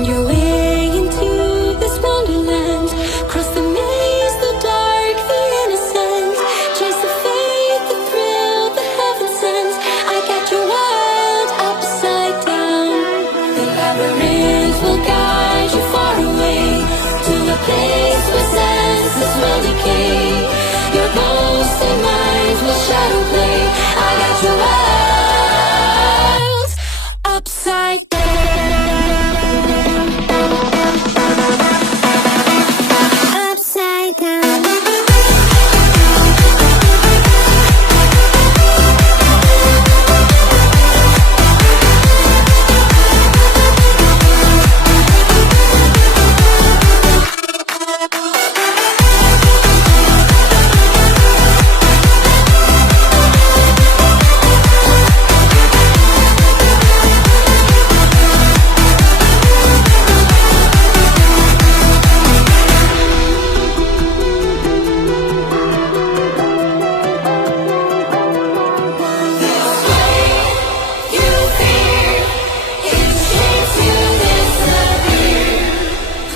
Find your way into this wonderland. Cross the maze, the dark, the innocent. Chase the faith, the thrill, the heaven sent. I got your world upside down. The labyrinth will guide you far away to a place where senses will decay. Your ghost and mind will shadow play. I got your world upside down. Upside down.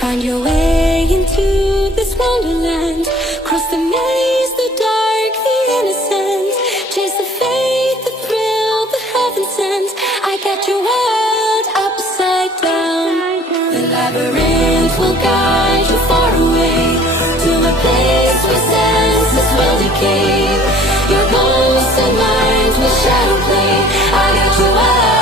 Find your way into this wonderland. Cross the maze, the dark, the innocent. Chase the faith, the thrill, the heaven sent. I got your world upside down. The labyrinth will guide you far away to a place where senses will decay. Your ghosts and minds will shadow play. I got your world